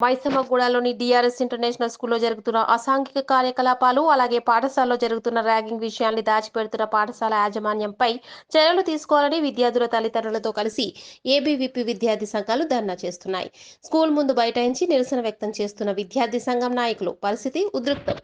మైసమ్మగూడలోని DRS international స్కూల్లో జరుగుతున్న అసాంఘిక కార్యకలాపాలు అలాగే పాఠశాలలో జరుగుతున్న ర్యాగింగ్ విషయాన్ని దాచిపెడుతున్న పాఠశాల యాజమాన్యంపై చర్యలు తీసుకోవాలని విద్యార్థుల తల్లిదండ్రులతో కలిసి ఏబీవీపీ విద్యార్థి సంఘాలు ధర్నా చేస్తున్నాయి. స్కూల్ ముందు బైఠాయించి నిరసన వ్యక్తం చేస్తున్న విద్యార్థి సంఘం నాయకులు పరిస్థితి ఉద్రిక్తం.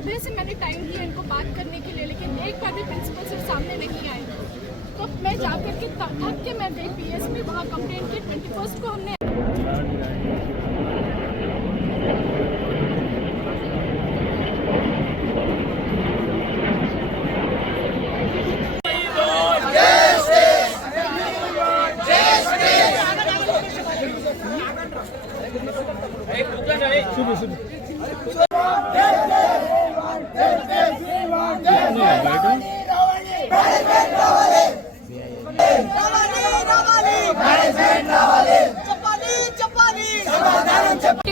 सुबह से मैंने टाइम दिया इनको बात करने के लिए, लेकिन एक बार भी प्रिंसिपल सर सामने नहीं आए। तो मैं जाकर के थक के मैं गई पी एस में, वहाँ कंप्लेंट की ट्वेंटी फ़र्स्ट को हमने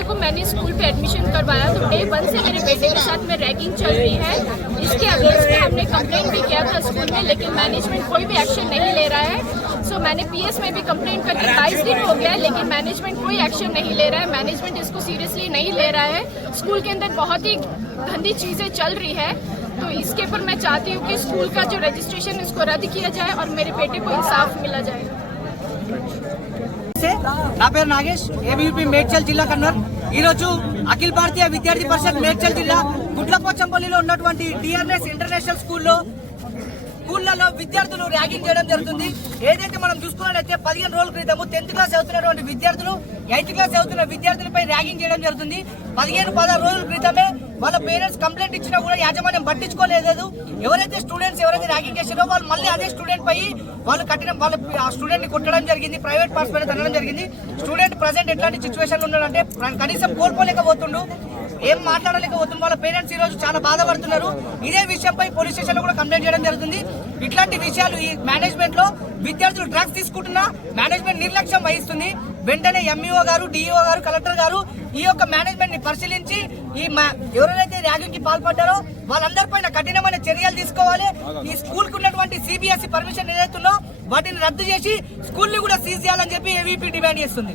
को मैंने स्कूल पे एडमिशन करवाया तो डे वन से मेरे बेटे के साथ में रैगिंग चल रही है इसके अगेंस्ट में हमने कंप्लेंट भी किया था स्कूल में लेकिन मैनेजमेंट कोई भी एक्शन नहीं ले रहा है सो मैंने पीएस में भी कंप्लेंट करके बाईस दिन हो गया है लेकिन मैनेजमेंट कोई एक्शन नहीं ले रहा है मैनेजमेंट इसको सीरियसली नहीं ले रहा है स्कूल के अंदर बहुत ही गंदी चीज़ें चल रही है तो इसके ऊपर मैं चाहती हूँ कि स्कूल का जो रजिस्ट्रेशन इसको रद्द किया जाए और मेरे बेटे को इंसाफ मिला जाए నమస్తే. నా పేరు నాగేష్ ఏబీపీ మేడ్చల్ జిల్లా కన్వర్ ఈరోజు అఖిల భారతీయ విద్యార్థి పరిషత్ మేడ్చల్ జిల్లా గుడ్లపోచంపల్లిలో ఉన్నటువంటి డిఆర్ఎస్ ఇంటర్నేషనల్ స్కూల్లో స్కూళ్ళలో విద్యార్థులు ర్యాగింగ్ చేయడం జరుగుతుంది. ఏదైతే మనం చూసుకున్నట్లయితే పదిహేను రోజుల క్రితము టెన్త్ క్లాస్ చదువుతున్నటువంటి విద్యార్థులు ఎయిత్ క్లాస్ చదువుతున్న విద్యార్థులపై ర్యాగింగ్ చేయడం జరుగుతుంది. పదిహేను పదహారు రోజుల క్రితమే వాళ్ళ పేరెంట్స్ కంప్లైంట్ ఇచ్చినా కూడా యాజమాన్యం పట్టించుకోలేదు. ఎవరైతే స్టూడెంట్స్ ఎవరైతే ర్యాగింగ్ చేశారో వాళ్ళు మళ్ళీ అదే స్టూడెంట్ పై వాళ్ళు కట్టిన వాళ్ళ ఆ స్టూడెంట్ని కొట్టడం జరిగింది ప్రైవేట్ పార్ట్స్ పైన తనడం జరిగింది. స్టూడెంట్ ప్రజెంట్ ఎట్లాంటి సిచ్యువేషన్ ఉన్నాడంటే కనీసం కోల్పోలేకపోతుండు ఏం మాట్లాడలేకపోతుంది వాళ్ళ పేరెంట్స్ ఈ రోజు చాలా బాధపడుతున్నారు. ఇదే విషయంపై పోలీస్ స్టేషన్లో కూడా కంప్లైంట్ చేయడం జరుగుతుంది. ఇట్లాంటి విషయాలు ఈ మేనేజ్మెంట్లో విద్యార్థులు డ్రగ్స్ తీసుకుంటున్నా మేనేజ్మెంట్ నిర్లక్ష్యం వహిస్తుంది. వెంటనే ఎంఈఓ గారు డిఈఓ గారు కలెక్టర్ గారు ఈ యొక్క మేనేజ్మెంట్ని పరిశీలించి ఈ ఎవరైతే ర్యాగింగ్కి పాల్పడ్డారో వాళ్ళందరిపైన కఠినమైన చర్యలు తీసుకోవాలి. ఈ స్కూల్కు ఉన్నటువంటి సిబిఎస్ఈ పర్మిషన్ ఏదైతుందో వాటిని రద్దు చేసి స్కూల్ని కూడా సీజ్ చేయాలని చెప్పి ఏవీపీ డిమాండ్ చేస్తుంది.